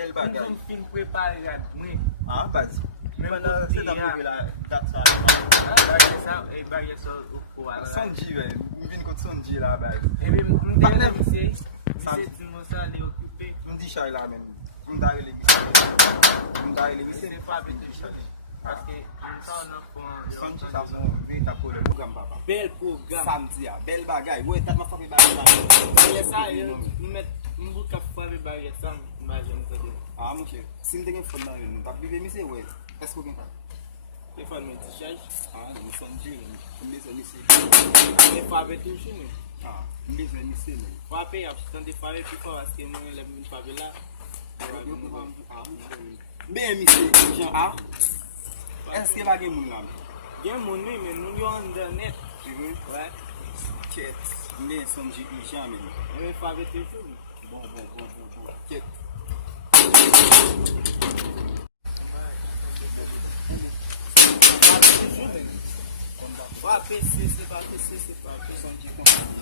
Bel bagay. Mwen fin prepare gat mwen. Ah, baz. Mwen Mwen pou se di ta ya. pou la dat sa. Bagye sa ou pou ala. Sondji we. Mwen vin kote Sondji la baz. Ebi mwen te Partner. mse ti mwen sa li okupe. Mwen di chay la men. Mwen dare le gise. Mwen dare le gise. Se pa bete chay. Paske mwen sa nan pon. Sondji sa son ve ta pou le program papa. Bel program. Samedi ya. Bel bagay. Woy tat ma fapi bagay la. Bagye sa mwen bou kap fapi bagye sa mwen jen te de. Ah mwen che. Si mwen te gen fon nan yon nou. Tap bive mise we. Esko gen pa? Te fon mwen ti chay. Ah, mwen Sondji. Mwen beze mise. Te pa bete chou mwen. Ah, mwen beze mise men. Wape ap tan de fape pi fa aske mwen le mwen fape la. Ben mise. Jan a. Eske la gen moun la men? Gen moun mi men moun yo an de net. Wè. Ket. Mwen Sondji jan men. Mwen fape te chou mwen. Bon. Ket. Wape se pa. Sondji kon.